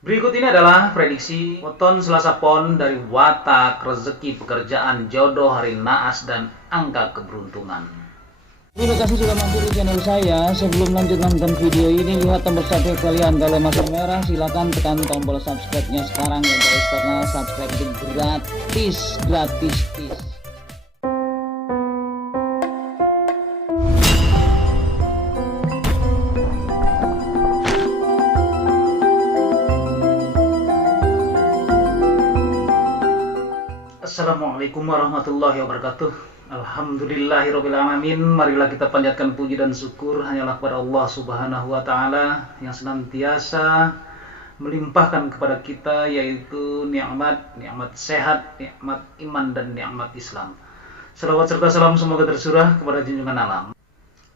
Berikut ini adalah prediksi weton Selasa Pon dari watak, rezeki, pekerjaan, jodoh, hari naas, dan angka keberuntungan. Terima kasih sudah mampir di channel saya. Sebelum lanjut nonton video ini, lihat tombol subscribe kalian. Kalau masih merah, silahkan tekan tombol subscribe-nya sekarang ya guys, karena subscribe itu gratis. Assalamualaikum warahmatullahi wabarakatuh. Alhamdulillahirrabbilalamin. Marilah kita panjatkan puji dan syukur hanyalah kepada Allah subhanahu wa ta'ala yang senantiasa melimpahkan kepada kita yaitu nikmat sehat, nikmat iman, dan nikmat Islam. Salawat serta salam semoga tercurah kepada junjungan alam,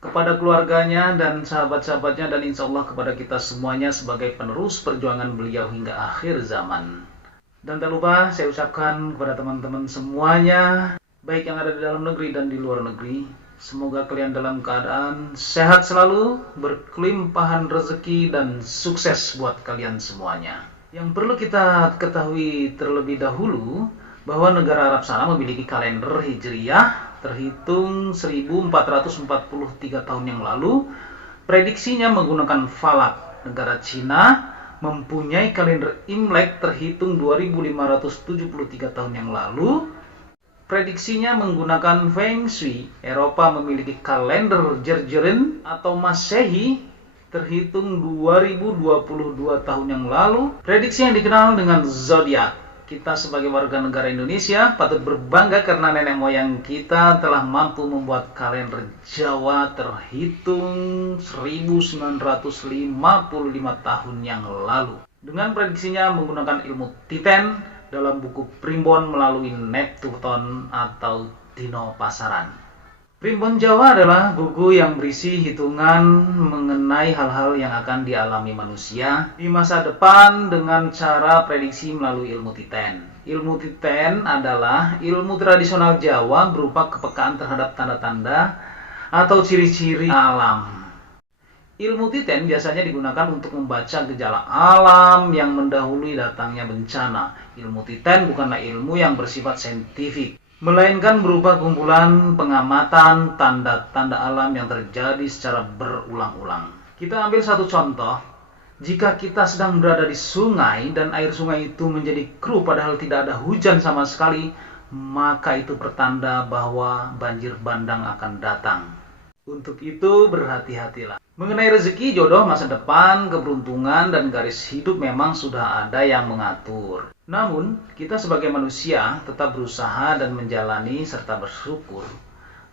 kepada keluarganya dan sahabat-sahabatnya, dan insya Allah kepada kita semuanya sebagai penerus perjuangan beliau hingga akhir zaman. Dan tak lupa saya ucapkan kepada teman-teman semuanya, baik yang ada di dalam negeri dan di luar negeri, semoga kalian dalam keadaan sehat selalu, berkelimpahan rezeki, dan sukses buat kalian semuanya. Yang perlu kita ketahui terlebih dahulu, bahwa negara Arab sana memiliki kalender Hijriyah terhitung 1443 tahun yang lalu. Prediksinya menggunakan falak. Negara Cina mempunyai kalender Imlek terhitung 2573 tahun yang lalu. Prediksinya menggunakan Feng Shui. Eropa memiliki kalender Gregorian atau Masehi terhitung 2022 tahun yang lalu. Prediksi yang dikenal dengan zodiak. Kita sebagai warga negara Indonesia patut berbangga karena nenek moyang kita telah mampu membuat kalender Jawa terhitung 1955 tahun yang lalu. Dengan prediksinya menggunakan ilmu Titan dalam buku Primbon melalui Neptune atau Dino Pasaran. Primbon Jawa adalah buku yang berisi hitungan mengenai hal-hal yang akan dialami manusia di masa depan dengan cara prediksi melalui ilmu Titan. Ilmu Titan adalah ilmu tradisional Jawa berupa kepekaan terhadap tanda-tanda atau ciri-ciri alam. Ilmu Titan biasanya digunakan untuk membaca gejala alam yang mendahului datangnya bencana. Ilmu Titan bukanlah ilmu yang bersifat saintifik, melainkan berupa kumpulan pengamatan tanda-tanda alam yang terjadi secara berulang-ulang. Kita ambil satu contoh. Jika kita sedang berada di sungai dan air sungai itu menjadi keruh padahal tidak ada hujan sama sekali, maka itu pertanda bahwa banjir bandang akan datang. Untuk itu berhati-hatilah. Mengenai rezeki, jodoh, masa depan, keberuntungan, dan garis hidup memang sudah ada yang mengatur. Namun, kita sebagai manusia tetap berusaha dan menjalani serta bersyukur.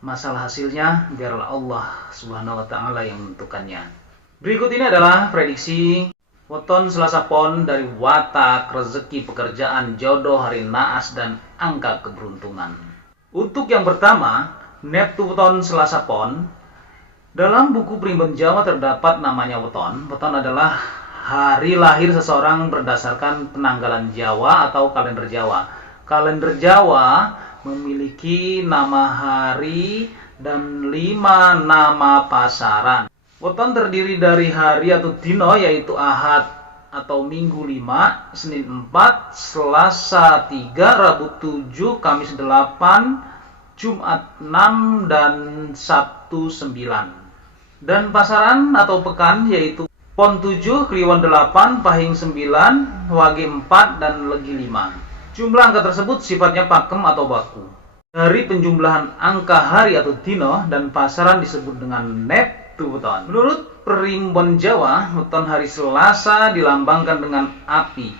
Masalah hasilnya biarlah Allah Subhanahu wa ta'ala yang menentukannya. Berikut ini adalah prediksi weton Selasa Pon dari watak, rezeki, pekerjaan, jodoh, hari naas, dan angka keberuntungan. Untuk yang pertama, Neptune Selasa Pon. Dalam buku Primbon Jawa terdapat namanya weton. Weton adalah hari lahir seseorang berdasarkan penanggalan Jawa atau kalender Jawa. Kalender Jawa memiliki nama hari dan 5 nama pasaran. Weton terdiri dari hari atau dino, yaitu Ahad atau Minggu 5, Senin 4, Selasa 3, Rabu 7, Kamis 8, Jumat 6, dan Sabtu 9. Dan pasaran atau pekan yaitu Pon 7, Kliwon 8, Pahing 9, Wage 4, dan Legi 5. Jumlah angka tersebut sifatnya pakem atau baku. Dari penjumlahan angka hari atau dino dan pasaran disebut dengan Neptune. Menurut Primbon Jawa, weton hari Selasa dilambangkan dengan api,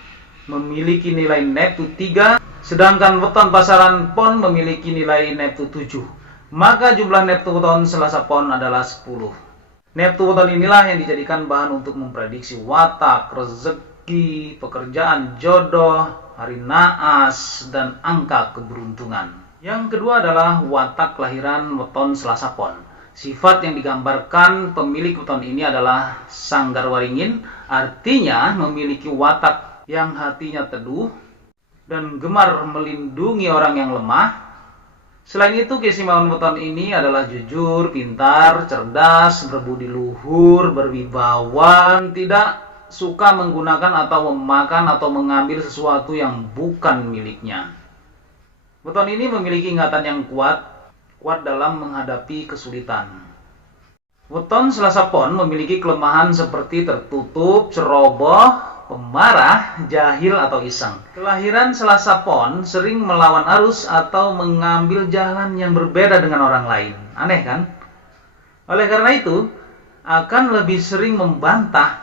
memiliki nilai Neptune 3, sedangkan weton pasaran Pon memiliki nilai Neptune 7. Maka jumlah Neptune Selasa Pon adalah 10. Neptune inilah yang dijadikan bahan untuk memprediksi watak, rezeki, pekerjaan, jodoh, hari naas, dan angka keberuntungan. Yang kedua adalah watak kelahiran weton Selasa Pon. Sifat yang digambarkan pemilik weton ini adalah Sanggar Waringin, artinya memiliki watak yang hatinya teduh dan gemar melindungi orang yang lemah. Selain itu, keistimewaan weton ini adalah jujur, pintar, cerdas, berbudi luhur, berwibawa, tidak suka menggunakan atau memakan atau mengambil sesuatu yang bukan miliknya. Weton ini memiliki ingatan yang kuat dalam menghadapi kesulitan. Weton Selasa Pon memiliki kelemahan seperti tertutup, ceroboh, pemarah, jahil atau iseng. Kelahiran Selasa Pon sering melawan arus atau mengambil jalan yang berbeda dengan orang lain. Aneh kan? Oleh karena itu, akan lebih sering membantah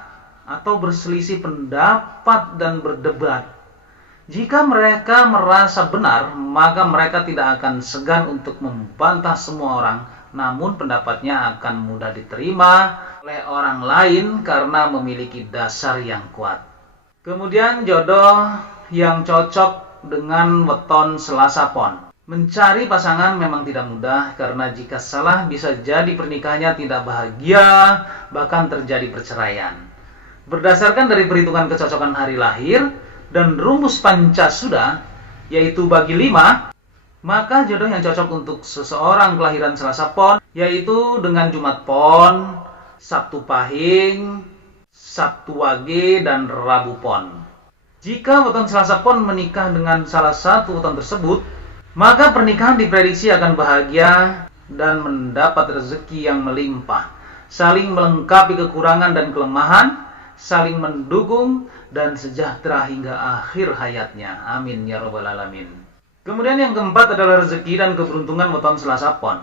atau berselisih pendapat dan berdebat. Jika mereka merasa benar, maka mereka tidak akan segan untuk membantah semua orang, namun pendapatnya akan mudah diterima oleh orang lain karena memiliki dasar yang kuat. Kemudian jodoh yang cocok dengan weton Selasa Pon. Mencari pasangan memang tidak mudah karena jika salah bisa jadi pernikahannya tidak bahagia, bahkan terjadi perceraian. Berdasarkan dari perhitungan kecocokan hari lahir dan rumus Pancasuda, yaitu bagi 5, maka jodoh yang cocok untuk seseorang kelahiran Selasa Pon yaitu dengan Jumat Pon, Sabtu Pahing, Sabtu Wage, dan Rabu Pon. Jika weton Selasa Pon menikah dengan salah satu weton tersebut, maka pernikahan diprediksi akan bahagia dan mendapat rezeki yang melimpah, saling melengkapi kekurangan dan kelemahan, saling mendukung, dan sejahtera hingga akhir hayatnya. Amin ya rabbal alamin. Kemudian yang keempat adalah rezeki dan keberuntungan weton Selasa Pon.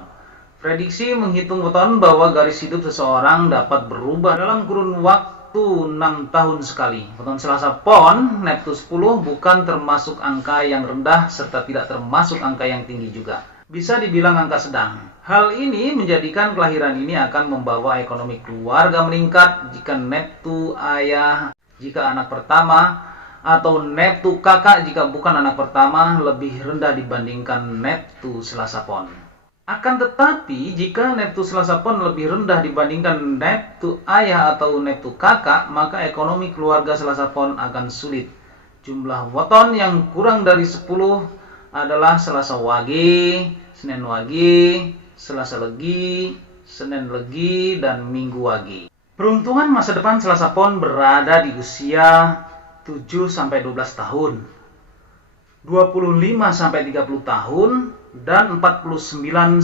Prediksi menghitung weton bahwa garis hidup seseorang dapat berubah dalam kurun waktu 6 tahun sekali. Weton Selasa Pon, Neptu 10 bukan termasuk angka yang rendah serta tidak termasuk angka yang tinggi juga. Bisa dibilang angka sedang. Hal ini menjadikan kelahiran ini akan membawa ekonomi keluarga meningkat jika Neptu ayah jika anak pertama, atau Neptu kakak jika bukan anak pertama lebih rendah dibandingkan Neptu Selasa Pon. Akan tetapi, jika Neptu Selasa Pon lebih rendah dibandingkan Neptu ayah atau Neptu kakak, maka ekonomi keluarga Selasa Pon akan sulit. Jumlah weton yang kurang dari 10 adalah Selasa Wage, Senin Wage, Selasa Legi, Senin Legi, dan Minggu Wage. Peruntungan masa depan Selasa Pon berada di usia 7-12 tahun, 25-30 tahun, dan 49-60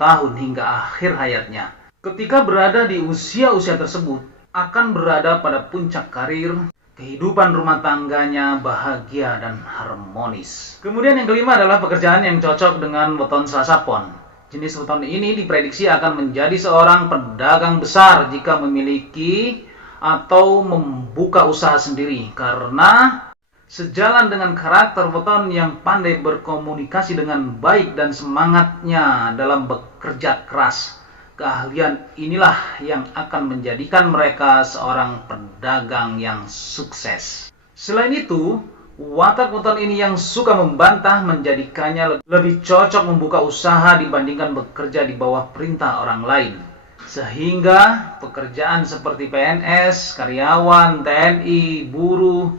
tahun hingga akhir hayatnya. Ketika berada di usia-usia tersebut, akan berada pada puncak karir, kehidupan rumah tangganya bahagia dan harmonis. Kemudian yang kelima adalah pekerjaan yang cocok dengan weton Selasa Pon. Jenis weton ini diprediksi akan menjadi seorang pedagang besar jika memiliki atau membuka usaha sendiri, karena sejalan dengan karakter weton yang pandai berkomunikasi dengan baik dan semangatnya dalam bekerja keras. Keahlian inilah yang akan menjadikan mereka seorang pedagang yang sukses. Selain itu, watak weton ini yang suka membantah menjadikannya lebih cocok membuka usaha dibandingkan bekerja di bawah perintah orang lain. Sehingga pekerjaan seperti PNS, karyawan, TNI, buruh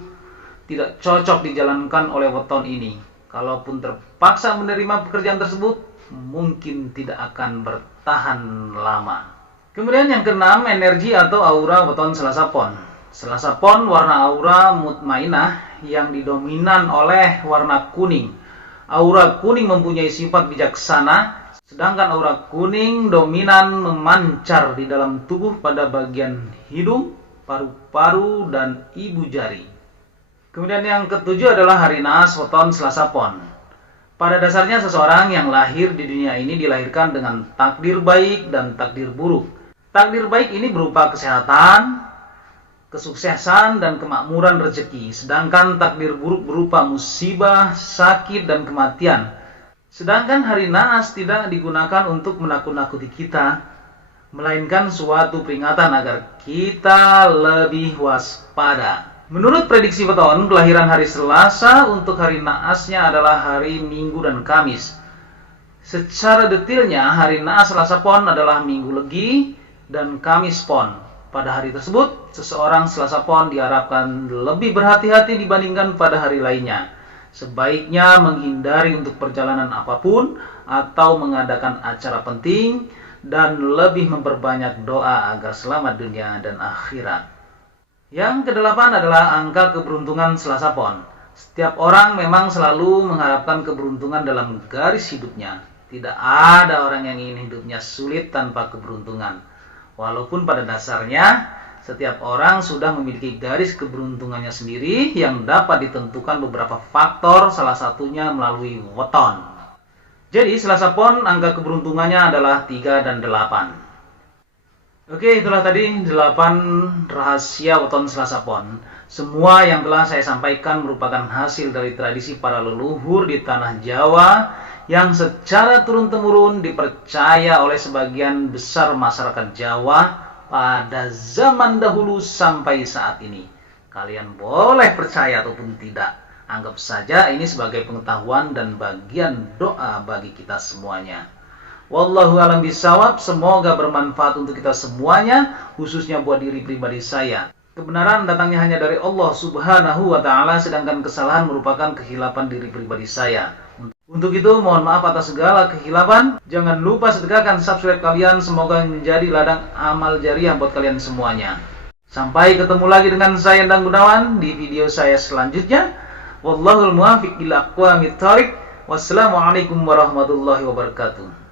tidak cocok dijalankan oleh weton ini. Kalaupun terpaksa menerima pekerjaan tersebut, mungkin tidak akan bertahan lama. Kemudian yang keenam, energi atau aura weton Selasa Pon. Selasa Pon warna aura mutmainah yang didominan oleh warna kuning. Aura kuning mempunyai sifat bijaksana, sedangkan aura kuning dominan memancar di dalam tubuh pada bagian hidung, paru-paru, dan ibu jari. Kemudian yang ketujuh adalah hari naas weton Selasa Pon. Pada dasarnya seseorang yang lahir di dunia ini dilahirkan dengan takdir baik dan takdir buruk. Takdir baik ini berupa kesehatan, kesuksesan, dan kemakmuran rezeki. Sedangkan takdir buruk berupa musibah, sakit, dan kematian. Sedangkan hari naas tidak digunakan untuk menakut-nakuti kita, melainkan suatu peringatan agar kita lebih waspada. Menurut prediksi weton, kelahiran hari Selasa untuk hari naasnya adalah hari Minggu dan Kamis. Secara detailnya, hari naas Selasa Pon adalah Minggu Legi dan Kamis Pon. Pada hari tersebut, seseorang Selasa Pon diharapkan lebih berhati-hati dibandingkan pada hari lainnya. Sebaiknya menghindari untuk perjalanan apapun atau mengadakan acara penting dan lebih memperbanyak doa agar selamat dunia dan akhirat. Yang kedelapan adalah angka keberuntungan Selasa Pon. Setiap orang memang selalu mengharapkan keberuntungan dalam garis hidupnya. Tidak ada orang yang ingin hidupnya sulit tanpa keberuntungan. Walaupun pada dasarnya setiap orang sudah memiliki garis keberuntungannya sendiri yang dapat ditentukan beberapa faktor, salah satunya melalui weton. Jadi Selasa Pon angka keberuntungannya adalah 3 dan 8. Oke, itulah tadi 8 rahasia weton Selasa Pon. Semua yang telah saya sampaikan merupakan hasil dari tradisi para leluhur di tanah Jawa yang secara turun-temurun dipercaya oleh sebagian besar masyarakat Jawa pada zaman dahulu sampai saat ini. Kalian boleh percaya ataupun tidak. Anggap saja ini sebagai pengetahuan dan bagian doa bagi kita semuanya. Wallahu a'lam bishawab, semoga bermanfaat untuk kita semuanya, khususnya buat diri pribadi saya. Kebenaran datangnya hanya dari Allah Subhanahu wa Ta'ala, sedangkan kesalahan merupakan kehilapan diri pribadi saya. Untuk itu, mohon maaf atas segala kehilapan. Jangan lupa sedekahkan subscribe kalian, semoga menjadi ladang amal jariah buat kalian semuanya. Sampai ketemu lagi dengan saya Endang Gunawan di video saya selanjutnya. Wallahul muwaffiq ila aqwamit thoriq. Wassalamualaikum warahmatullahi wabarakatuh.